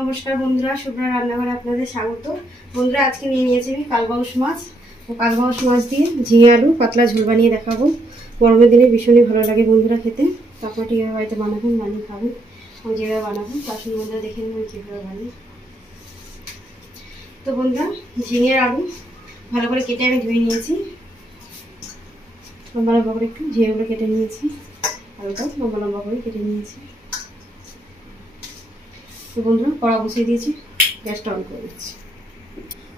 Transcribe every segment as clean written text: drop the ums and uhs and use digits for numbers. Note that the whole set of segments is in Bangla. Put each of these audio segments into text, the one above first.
নমস্কার বন্ধুরা, শুভ্রা রান্নাঘরে আপনাদের স্বাগত। বন্ধুরা, আজকে নিয়ে নিয়েছি আমি কালবাউস মাছ ও কালবাউস মাছ দিয়ে ঝিঙে আলু পাতলা ঝোল বানিয়ে দেখাবো। গরমের দিনে ভীষণই ভালো লাগে বন্ধুরা খেতে। তো আপনারা কীভাবে বাড়িতে বানাবেন, বানিয়ে খাবেন। আমি যেভাবে বানাবো তার সঙ্গে বন্ধুরা দেখে নেবেন আমি কীভাবে বানাই। তো বন্ধুরা, ঝিঙের আলু ভালো করে কেটে আমি ধুয়ে নিয়েছি। লম্বা লম্বা করে একটু ঝিঙেগুলো কেটে নিয়েছি, আলুটাও লম্বা লম্বা করে কেটে নিয়েছি। তো বন্ধুরা, কড়া বসিয়ে দিয়েছি, গ্যাসটা অন করে দিচ্ছি।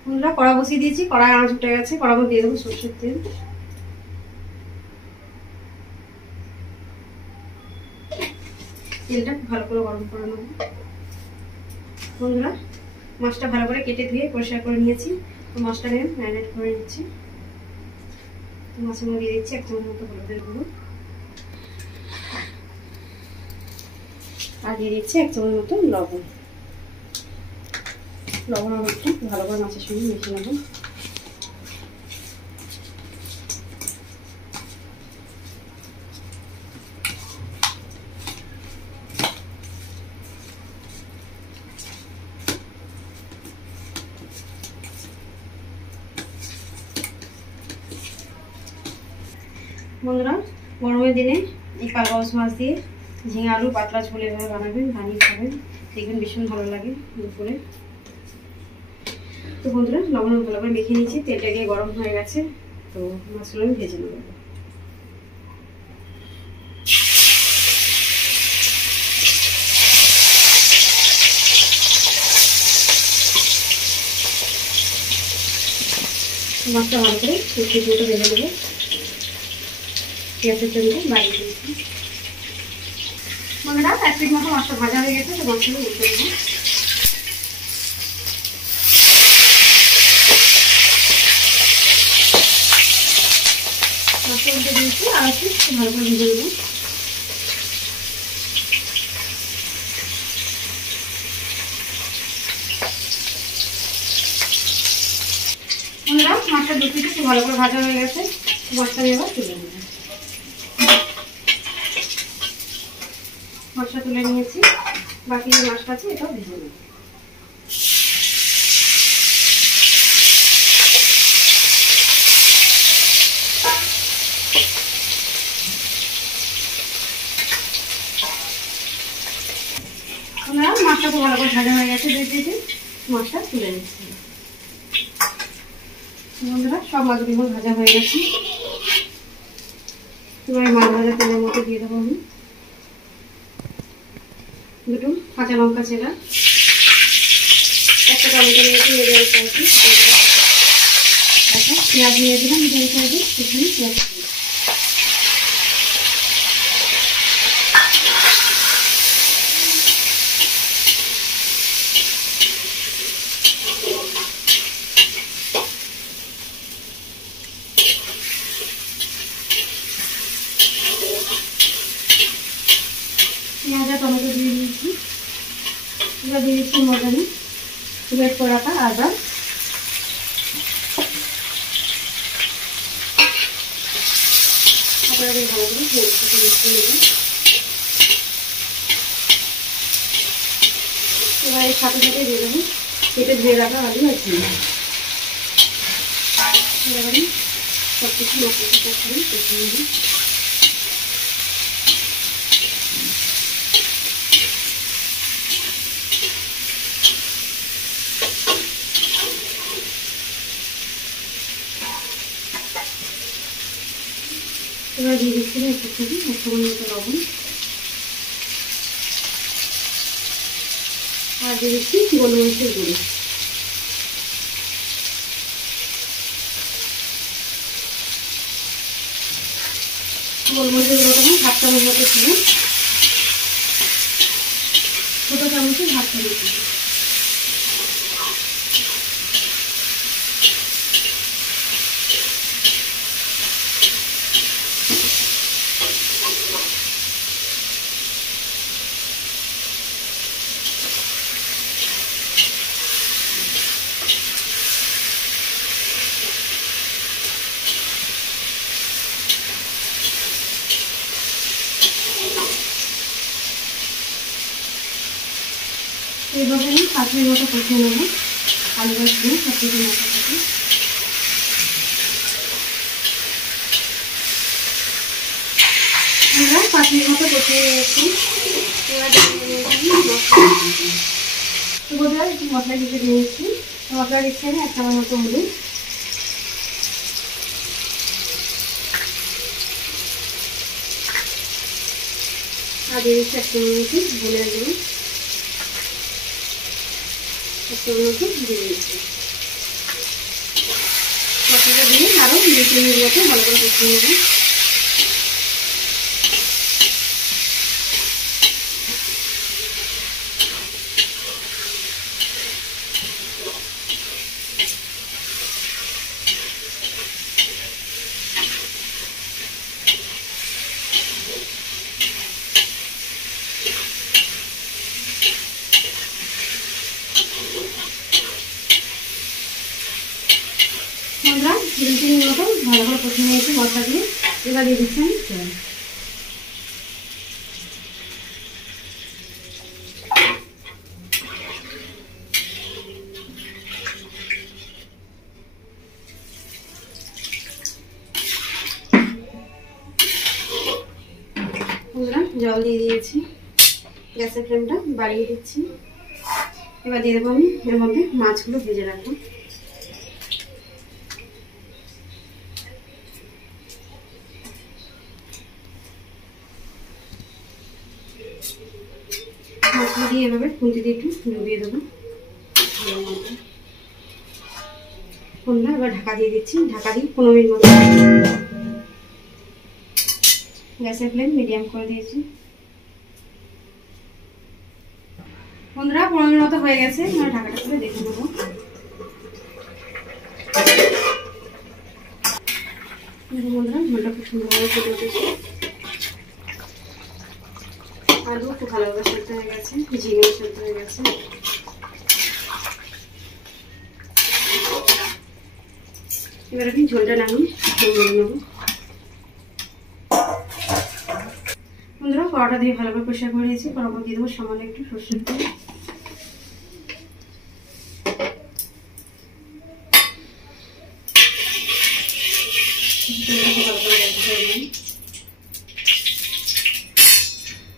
বন্ধুরা, কড়া বসিয়ে দিয়েছি, কড়ায় আঁচ উঠে গেছে। কড়ার মধ্যে দিয়ে দেবো সরষের তেল। তেলটা ভালো করে গরম করে নেব। বন্ধুরা, মাছটা ভালো করে কেটে ধুয়ে পরিষ্কার করে নিয়েছি। তো মাছটাকে ম্যারিনেট করে নিচ্ছি। তো মাছের মধ্যে দিয়ে দিচ্ছি 1 চামচ মতো হলুদের গুঁড়ো, আর দিয়ে দিচ্ছি 1 চামচ মতো লবণ। লবণ আর একটু ভালো করে মাছের সঙ্গে মিশিয়ে নেব। বন্ধুরা, গরমের দিনে এই কালবাউস মাছ দিয়ে ঝিঙে আলু পাতলা ঝোল এভাবে বানাবেন, বানিয়ে খাবেন, দেখবেন ভীষণ ভালো লাগে দুপুরে। তো বন্ধুরা, লবণ ভালো করে মেখে নিয়েছি, তেলটা গিয়ে গরম হয়ে গেছে। তো মাছগুলো আমি ভেজে নেব। মাছটা ভালো করে কুচি মতো ভেজে নেব। পেঁয়াজের জন্য বাড়ি দিয়েছি। বন্ধুরা, 1 পিঠ মতো মাছটা ভাজা হয়ে গেছে। তো মাছগুলো উঠে নেব। মাছটা উঠে দিয়েছি, আর একটু ভালো করে ভেজে নেব। বন্ধুরা, মাছটা 2 পিঠ একটু ভালো করে ভাজা হয়ে গেছে। মাছটা এবার তুলে নেব। মাছটা তুলে নিয়েছি, বাকি যে মাছটা আছে এটাও ভেজে নেব। মাছটা তো ভালো করে ভাজা হয়ে গেছে, 2 পিঠে মাছটা তুলে নিচ্ছি। বন্ধুরা, সব মাছগুলো ভাজা হয়ে গেছে। এবার মাছ ভাজা তেলের মধ্যে দিয়ে দেবো আমি 2টো কাঁচা লঙ্কা চেরা, 1টা টমেটো নিয়েছি মিডিয়াম সাইজে, একটা পেঁয়াজ নিয়ে দিলাম মিডিয়াম সাইজে, সেখানে পেঁয়াজ পেঁয়াজ আর টমেটো দিয়ে দিয়েছি। এবার দিয়ে দিচ্ছি মশলা, গ্রেট করে রাখা আদা, ভালো করে মিশিয়ে নেব। এবার এর সাথে সাথে দিয়ে দেবো কেটে ধুয়ে রাখা আলু আর ঝিঙে। এবারে সব কিছু মশলাটা করে কষিয়ে নেব। এবার দিয়ে দিচ্ছি একটু থেকে 1 চামচ মতো লবণ, আর দিয়ে দিচ্ছি গোলমরিচের গুঁড়ো। গোলমরিচের গুঁড়োটা 1/2 চামচ মতো ছিল, ছোটো চামচে 1/2 চামচ। এইভাবে আমি 5 মিনিট মতো কষিয়ে নেবো আলু গাছ দিয়ে সব কিছু মশলা থেকে। আমরা 5 মিনিট মতো কষিয়ে নিয়েছি। এবার বন্ধুরা একটু মশলা দিতে দিয়েছি। মশলা দিচ্ছি আমি 1 চামচ মতো হলুদ, আর দিয়ে দিচ্ছি 1 চামচ মতো ধনিয়া গুঁড়ো, 1 চামচ মতো দিয়ে দিচ্ছি। মশলাটা দিয়ে আরও 2-3 মিনিট মতো ভালো করে কষিয়ে নেব। আমরা 2-3 মিনিট মতো ভালো করে কষিয়ে নিয়েছি মশলা দিয়ে। এবার দিয়ে দিচ্ছি আমি জল। জল দিয়ে দিয়েছি, গ্যাসের ফ্লেমটা বাড়িয়ে দিচ্ছি। এবার দিয়ে দেবো আমি এর মধ্যে মাছগুলো ভেজে রাখবো। মাছগুলো দিয়ে এভাবে খুন্তি দিয়ে একটু ডুবিয়ে দেবো। বন্ধুরা এবার ঢাকা দিয়ে দিচ্ছি। ঢাকা দিয়ে 15 মিনিট মতো, গ্যাসের ফ্লেম মিডিয়াম করে দিয়েছি। বন্ধুরা 15 মিনিট মতো হয়ে গেছে। আমরা ঢাকাটা খুলে দেখে নেবো। বন্ধুরা ঝোলটা খুব সুন্দরভাবে ফুটে উঠেছে, আলু খুব ভালোভাবে সেদ্ধ হয়ে গেছে, ঝিঙেও সেদ্ধ হয়ে গেছে। এবার আমি ঝোলটা নামিয়ে নেব। বন্ধুরা কড়াটা দিয়ে ভালো করে পরিষ্কার করে নিয়েছি। কড়ার দিয়ে দেবো সামান্য একটু সরষের তেল,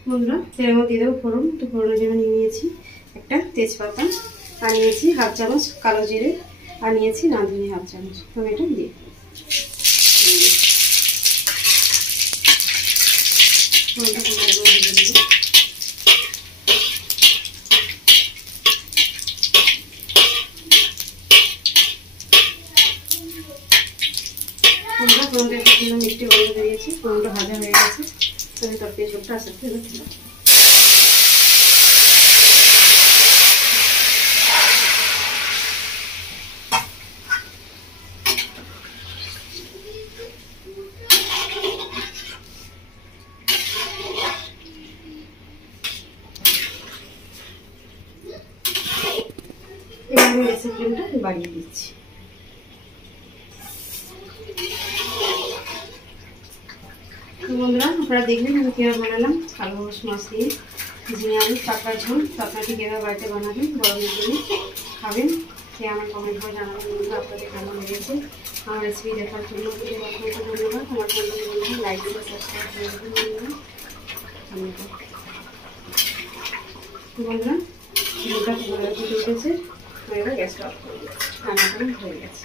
বন্ধুরা তেলের মধ্যে দিয়ে দেবো ফোড়ন। তো ফোড়নের জন্য নিয়ে নিয়েছি একটা তেজপাতা, আর নিয়েছি 1/2 চামচ কালো জিরে, আর নিয়েছি রাঁধুনি 1/2 চামচ। আমি এটা দিয়ে ফোড়নটা একটু সুন্দর মিষ্টি গন্ধ বেরিয়েছে, ফোড়নটা ভাজা হয়ে গেছে। তবে তরকারি ঝোলটা আস্তে আস্তে এবার ছিল। এবার আমি গ্যাসের ফ্লেমটা বাড়িয়ে দিচ্ছি। বন্ধুরা আপনারা দেখবেন আমি কীভাবে বানালাম কালো মাছ দিয়ে ঝিঙে আলু পাতলা ঝোল। তো আপনাকে কীভাবে বাড়িতে বানাবেন, গরমের দিনে খাবেন, সে আমার কমেন্ট করে জানাবেন। বন্ধুরা আপনাদের কেমন লেগেছে আমার রেসিপি দেখার জন্য অসংখ্য ধন্যবাদ। আমার বন্ধুরা লাইক করে সাবস্ক্রাইব করে দেবেন। বন্ধুরা ঝোলটা খুব ভালো ফুটে উঠেছে। এবার গ্যাসটা অফ করে দিচ্ছি, রান্না হয়ে গেছে।